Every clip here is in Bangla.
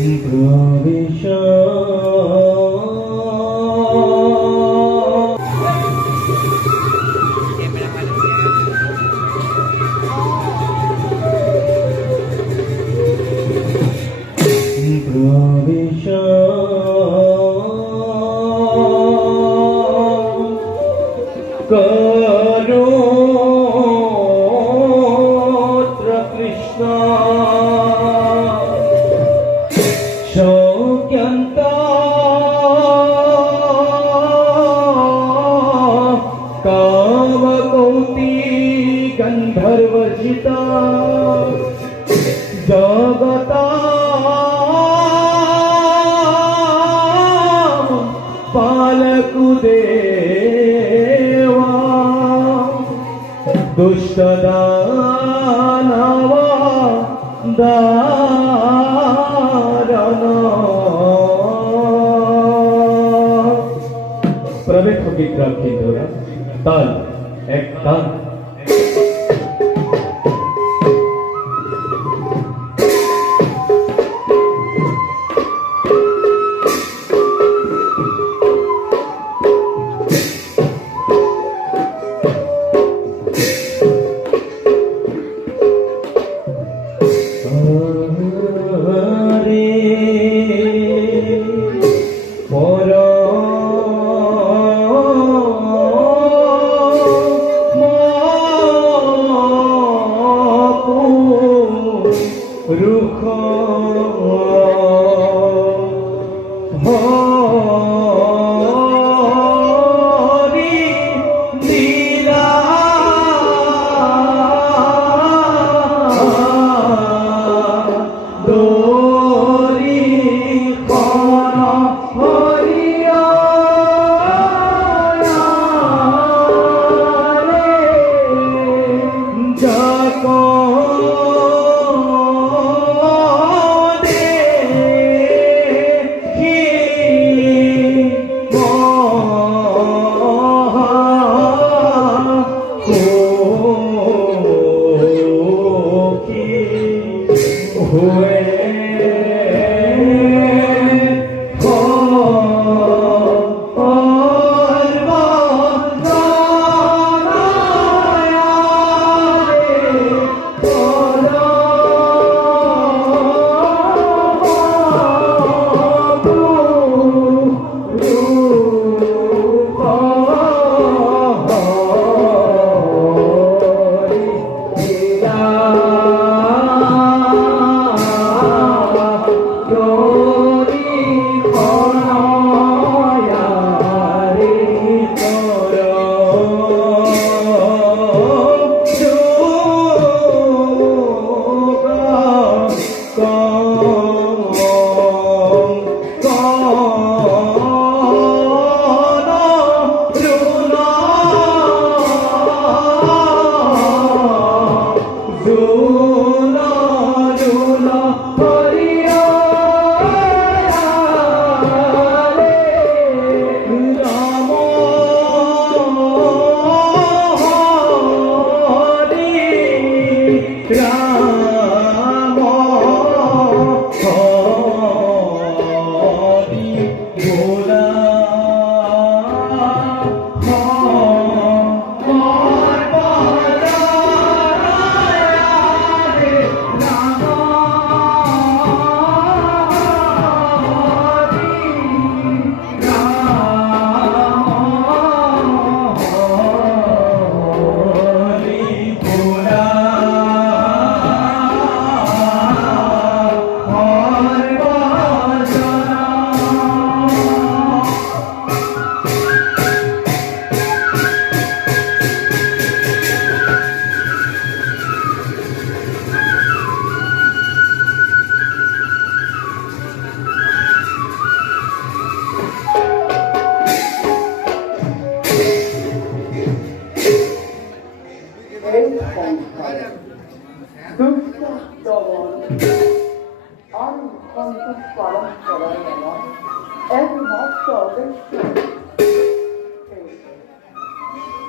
প্রবেশ প্রবেশ করো কৃষ্ণ শৌক্যন্ত কামকৌতি গন্ধর্বজিত জগত पालकुदेवा दुष्टदानव दारण प्रवेश होगी क्रांति द्वारा ताल एक ताल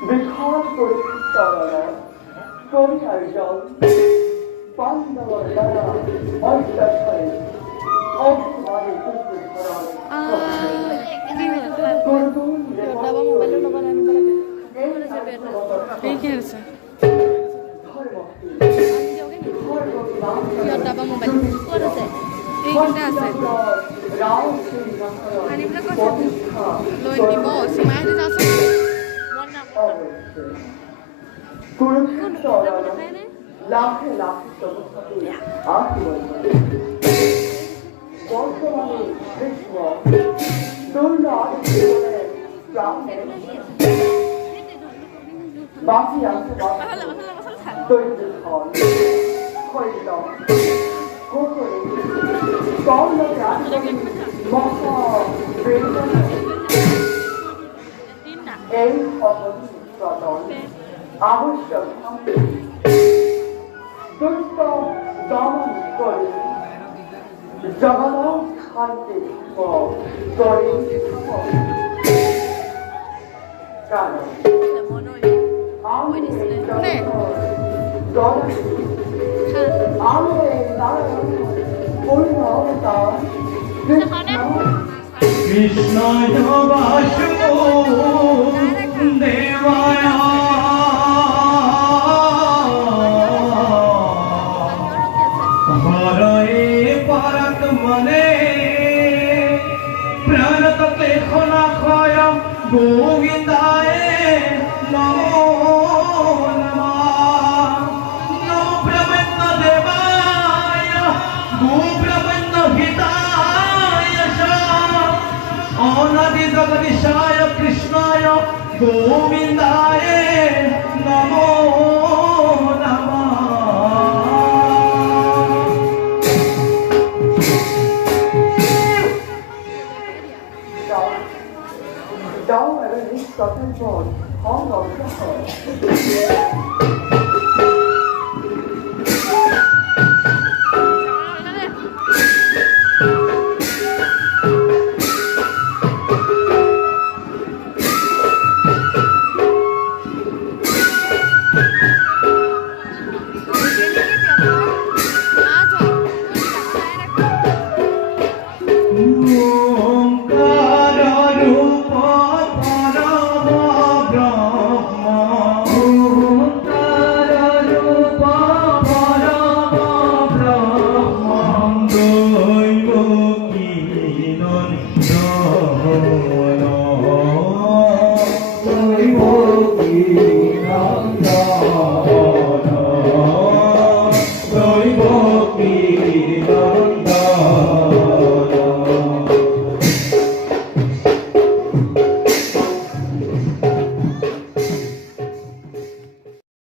বিখাত পরিচালনা পরিচার্যন পাণ্ডবর দ্বারা অত্যাচারে এইখিনিতে আছে আনিবলৈ কৈছে লৈ নিব চুমাইহঁতে যাওঁচোন লাখে লাখে জগৎপতি আশীর্বাদ বর্তমানে কৃষ্ণ দুর্লভ জীবনের প্রাণে বাঁচি আছে দৈত্য ধন খৈল কোকরে কর্ণ রাজনী মহা এই অবধি প্রদন আবশ্যক দুষ্ট দমন করে জগৎ শান্তি করে কারণ আমি নারায়ণ পূর্ণ অবতার কৃষ্ণ দেবায় হরে পরত মনে প্রাণত কেখনা ক্ষয় গোবিন্দায় নমো নমঃ নমো ব্রহ্মণ্য দেবায় গো ব্রহ্মণ্য হিতায় অনাদি জগদীশায় কৃষ্ণায় গোবিন্দায় নমো Don't ever miss something wrong. Hold on.